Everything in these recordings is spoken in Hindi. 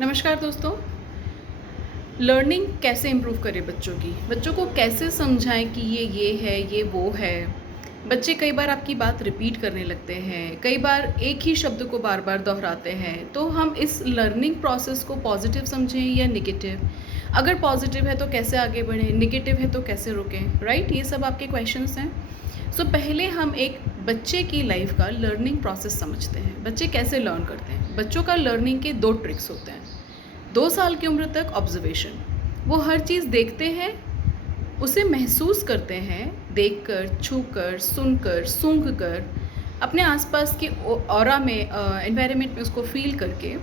नमस्कार दोस्तों। लर्निंग कैसे इम्प्रूव करें बच्चों को कैसे समझाएं कि ये है ये वो है। बच्चे कई बार आपकी बात रिपीट करने लगते हैं, कई बार एक ही शब्द को बार बार दोहराते हैं। तो हम इस लर्निंग प्रोसेस को पॉजिटिव समझें या निगेटिव? अगर पॉजिटिव है तो कैसे आगे बढ़ें, निगेटिव है तो कैसे रोकें, राइट? ये सब आपके क्वेश्चंस हैं। सो पहले हम एक बच्चे की लाइफ का लर्निंग प्रोसेस समझते हैं। बच्चे कैसे लर्न करते हैं? बच्चों का लर्निंग के 2 ट्रिक्स होते हैं। 2 साल की उम्र तक ऑब्जर्वेशन, वो हर चीज़ देखते हैं, उसे महसूस करते हैं, देखकर, छूकर, सुनकर, सूंघकर, अपने आसपास के ऑरा में, एनवायरनमेंट में उसको फील करके,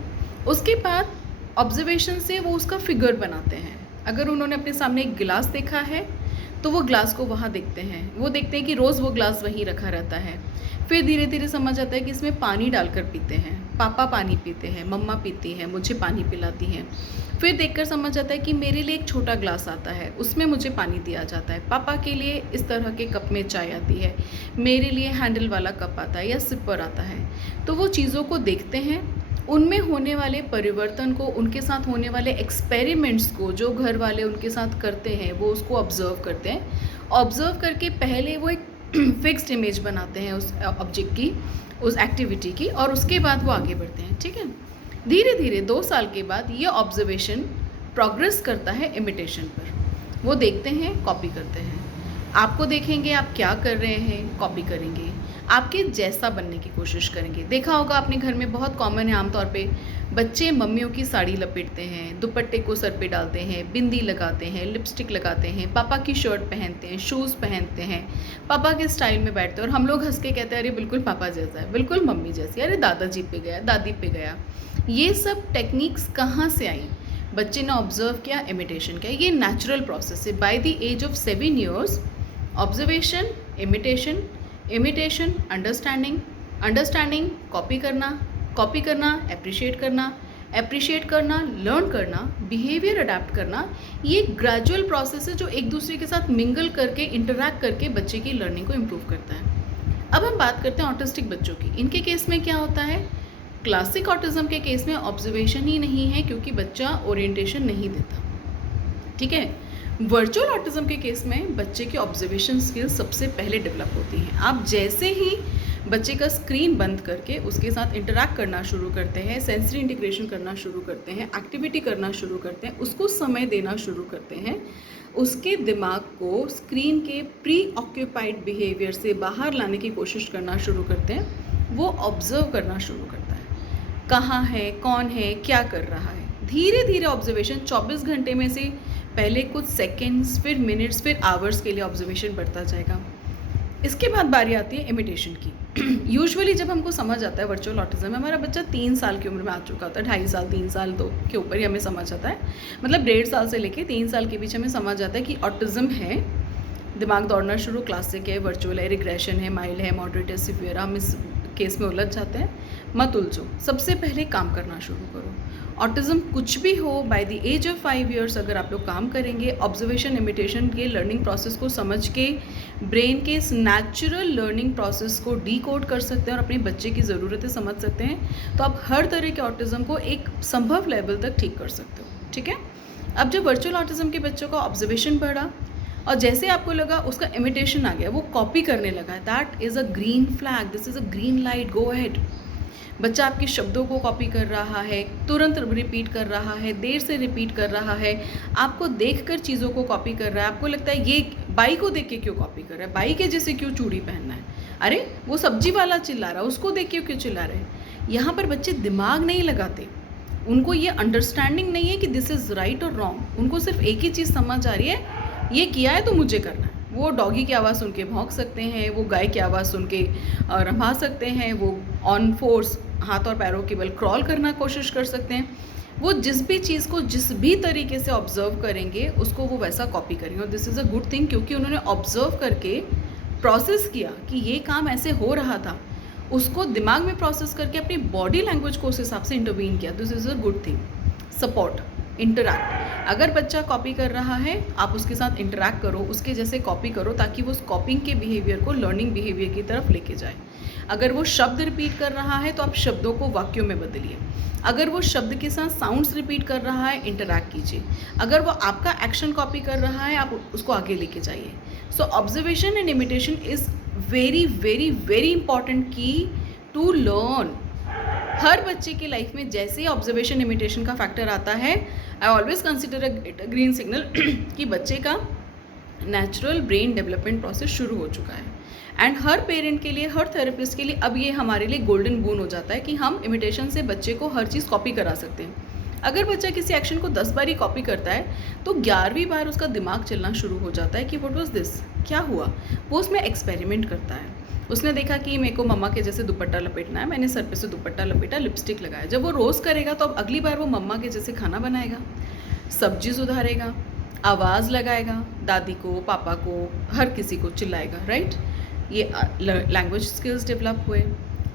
उसके बाद ऑब्जर्वेशन से वो उसका फिगर बनाते हैं। अगर उन्होंने अपने सामने एक गिलास देखा है तो वो ग्लास को वहाँ देखते हैं, वो देखते हैं कि रोज़ वो ग्लास वहीं रखा रहता है। फिर धीरे धीरे समझ आता है कि इसमें पानी डालकर पीते हैं, पापा पानी पीते हैं, मम्मा पीती हैं, मुझे पानी पिलाती हैं। फिर देखकर समझ आता है कि मेरे लिए एक छोटा ग्लास आता है, उसमें मुझे पानी दिया जाता है, पापा के लिए इस तरह के कप में चाय आती है, मेरे लिए हैंडल वाला कप आता है या सिपर आता है। तो वो चीज़ों को देखते हैं, उनमें होने वाले परिवर्तन को, उनके साथ होने वाले एक्सपेरिमेंट्स को जो घर वाले उनके साथ करते हैं वो उसको ऑब्ज़र्व करते हैं। ऑब्ज़र्व करके पहले वो एक फिक्स्ड इमेज बनाते हैं उस ऑब्जेक्ट की, उस एक्टिविटी की, और उसके बाद वो आगे बढ़ते हैं। ठीक है। धीरे धीरे 2 साल के बाद ये ऑब्जर्वेशन प्रोग्रेस करता है इमिटेशन पर। वो देखते हैं, कॉपी करते हैं। आपको देखेंगे आप क्या कर रहे हैं, कॉपी करेंगे, आपके जैसा बनने की कोशिश करेंगे। देखा होगा अपने घर में, बहुत कॉमन है आमतौर पे, बच्चे मम्मियों की साड़ी लपेटते हैं, दुपट्टे को सर पे डालते हैं, बिंदी लगाते हैं, लिपस्टिक लगाते हैं, पापा की शर्ट पहनते हैं, शूज़ पहनते हैं, पापा के स्टाइल में बैठते हैं, और हम लोग हंस के कहते हैं अरे बिल्कुल पापा जैसा है, बिल्कुल मम्मी जैसी, अरे दादाजी पे गया, दादी पे गया। ये सब टेक्निक्स कहाँ से आई? बच्चे ने ऑब्जर्व किया, इमिटेशन किया। ये नेचुरल प्रोसेस है। By the age of 7 years, observation, imitation, imitation, understanding, understanding, copy करना, कॉपी करना, एप्रिशिएट करना, एप्रिशिएट करना, लर्न करना, बिहेवियर अडेप्ट करना। ये ग्रेजुअल प्रोसेस है जो एक दूसरे के साथ मिंगल करके, इंटरैक्ट करके बच्चे की लर्निंग को इम्प्रूव करता है। अब हम बात करते हैं ऑटिस्टिक बच्चों की। इनके केस में क्या होता है? क्लासिक ऑटिज्म के केस में ऑब्जर्वेशन ही नहीं है, क्योंकि बच्चा ओरिएंटेशन नहीं देता। ठीक है। वर्चुअल ऑटिज्म के केस में बच्चे की ऑब्जर्वेशन स्किल्स सबसे पहले डेवलप होती हैं। आप जैसे ही बच्चे का स्क्रीन बंद करके उसके साथ इंटरैक्ट करना शुरू करते हैं, सेंसरी इंटीग्रेशन करना शुरू करते हैं, एक्टिविटी करना शुरू करते हैं, उसको समय देना शुरू करते हैं, उसके दिमाग को स्क्रीन के प्री ऑक्यूपाइड बिहेवियर से बाहर लाने की कोशिश करना शुरू करते हैं, वो ऑब्जर्व करना शुरू करता है, कहाँ है, कौन है, क्या कर रहा है। धीरे धीरे ऑब्जर्वेशन 24 घंटे में से पहले कुछ सेकेंड्स, फिर मिनट्स, फिर आवर्स के लिए ऑब्जर्वेशन बढ़ता जाएगा। इसके बाद बारी आती है इमिटेशन की। यूजुअली जब हमको समझ आता है वर्चुअल ऑटिज्म में, हमारा बच्चा 3 साल की उम्र में आ चुका होता है, 2.5 साल, 3 साल तो के ऊपर ही हमें समझ आता है, मतलब 1.5 साल से लेके 3 साल के बीच हमें समझ आता है कि ऑटिज्म है। दिमाग दौड़ना शुरू, क्लासिक है, वर्चुअल है, रिग्रेशन है, माइल्ड है, मॉडरेट है, सिवियर। हम इस केस में उलझ जाते हैं। मत उलझो, सबसे पहले काम करना शुरू करो। ऑटिज्म कुछ भी हो, by the age of 5 years अगर आप लोग काम करेंगे, ऑब्जर्वेशन, इमिटेशन के लर्निंग प्रोसेस को समझ के ब्रेन के इस नेचुरल लर्निंग प्रोसेस को डीकोड कर सकते हैं और अपने बच्चे की ज़रूरतें समझ सकते हैं, तो आप हर तरह के ऑटिज्म को एक संभव लेवल तक ठीक कर सकते हो। ठीक है। अब जब वर्चुअल ऑटिज्म के बच्चों का ऑब्जर्वेशन बढ़ा और जैसे आपको लगा उसका इमिटेशन आ गया, वो कॉपी करने लगा, that is a green flag, this is a green light, go ahead. बच्चा आपके शब्दों को कॉपी कर रहा है, तुरंत रिपीट कर रहा है, देर से रिपीट कर रहा है, आपको देखकर चीज़ों को कॉपी कर रहा है। आपको लगता है ये बाई को देख के क्यों कॉपी कर रहा है, बाई के जैसे क्यों चूड़ी पहनना है, अरे वो सब्जी वाला चिल्ला रहा है, उसको देख के क्यों चिल्ला रहे हैं। यहाँ पर बच्चे दिमाग नहीं लगाते, उनको ये अंडरस्टैंडिंग नहीं है कि दिस इज़ राइट और रॉन्ग। उनको सिर्फ एक ही चीज़ समझ आ रही है, ये किया है तो मुझे करना है। वो डॉगी की आवाज़ सुन के भौंक सकते हैं, वो गाय की आवाज़ सुन के रम्भा सकते हैं, वो ऑन फोर्स हाथ और पैरों के बल क्रॉल करना कोशिश कर सकते हैं। वो जिस भी चीज़ को जिस भी तरीके से ऑब्जर्व करेंगे उसको वो वैसा कॉपी करेंगे, और this is a good thing, क्योंकि उन्होंने ऑब्जर्व करके प्रोसेस किया कि ये काम ऐसे हो रहा था, उसको दिमाग में प्रोसेस करके अपनी बॉडी लैंग्वेज को उस हिसाब से इंटरवीन किया। This is a good thing. Support, interact. अगर बच्चा कॉपी कर रहा है, आप उसके साथ इंटरैक्ट करो, उसके जैसे कॉपी करो, ताकि वो उस कॉपिंग के बिहेवियर को लर्निंग बिहेवियर की तरफ लेके जाए। अगर वो शब्द रिपीट कर रहा है तो आप शब्दों को वाक्यों में बदलिए। अगर वो शब्द के साथ साउंड्स रिपीट कर रहा है, इंटरैक्ट कीजिए। अगर वो आपका एक्शन कॉपी कर रहा है, आप उसको आगे लेके जाइए। So observation and imitation is very very very important की टू लर्न। हर बच्चे की लाइफ में जैसे ही ऑब्जर्वेशन इमिटेशन का फैक्टर आता है, I always consider it a green signal कि बच्चे का नेचुरल ब्रेन डेवलपमेंट प्रोसेस शुरू हो चुका है। एंड हर पेरेंट के लिए, हर थेरेपिस्ट के लिए अब ये हमारे लिए गोल्डन बून हो जाता है कि हम इमिटेशन से बच्चे को हर चीज़ कॉपी करा सकते हैं। अगर बच्चा किसी एक्शन को 10 बार ही कॉपी करता है तो 11वीं बार उसका दिमाग चलना शुरू हो जाता है कि व्हाट वाज दिस, क्या हुआ। वो उसमें एक्सपेरिमेंट करता है। उसने देखा कि मेरे को मम्मा के जैसे दुपट्टा लपेटना है, मैंने सर पे से दुपट्टा लपेटा, लिपस्टिक लगाया। जब वो रोज़ करेगा तो अब अगली बार वो मम्मा के जैसे खाना बनाएगा, सब्जी सुधारेगा, आवाज़ लगाएगा, दादी को, पापा को, हर किसी को चिल्लाएगा, राइट। ये लैंग्वेज स्किल्स डेवलप हुए।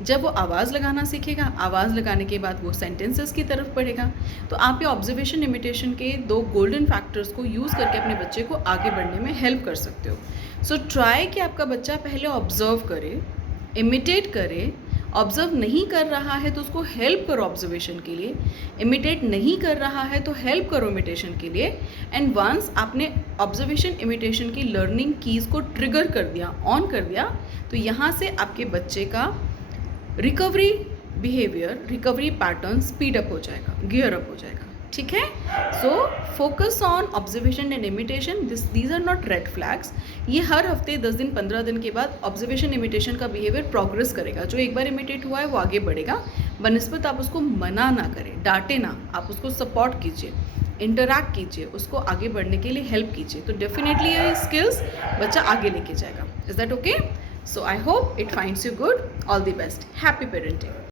जब वो आवाज़ लगाना सीखेगा, आवाज़ लगाने के बाद वो सेंटेंसेस की तरफ बढ़ेगा। तो आप ये ऑब्जर्वेशन इमिटेशन के 2 गोल्डन फैक्टर्स को यूज़ करके अपने बच्चे को आगे बढ़ने में हेल्प कर सकते हो। सो ट्राई कि आपका बच्चा पहले ऑब्जर्व करे, इमिटेट करे। ऑब्जर्व नहीं कर रहा है तो उसको हेल्प करो ऑब्जर्वेशन के लिए, इमिटेट नहीं कर रहा है तो हेल्प करो इमिटेशन के लिए। एंड वंस आपने ऑब्जर्वेशन इमिटेशन की लर्निंग कीज़ को ट्रिगर कर दिया, ऑन कर दिया, तो यहाँ से आपके बच्चे का recovery behaviour, recovery pattern speed up हो जाएगा, गियर अप हो जाएगा। ठीक है। So focus on observation and imitation, these are not red flags. ये हर हफ्ते 10 दिन 15 दिन के बाद ऑब्जर्वेशन इमिटेशन का बिहेवियर प्रोग्रेस करेगा। जो एक बार इमिटेट हुआ है वो आगे बढ़ेगा। बनस्पत आप उसको मना ना करें, डांटे ना, आप उसको सपोर्ट कीजिए, इंटरैक्ट कीजिए, उसको आगे बढ़ने के लिए हेल्प कीजिए। तो डेफिनेटली ये स्किल्स बच्चा आगे लेके जाएगा। Is that okay? So I hope it finds you good. All the best. Happy parenting.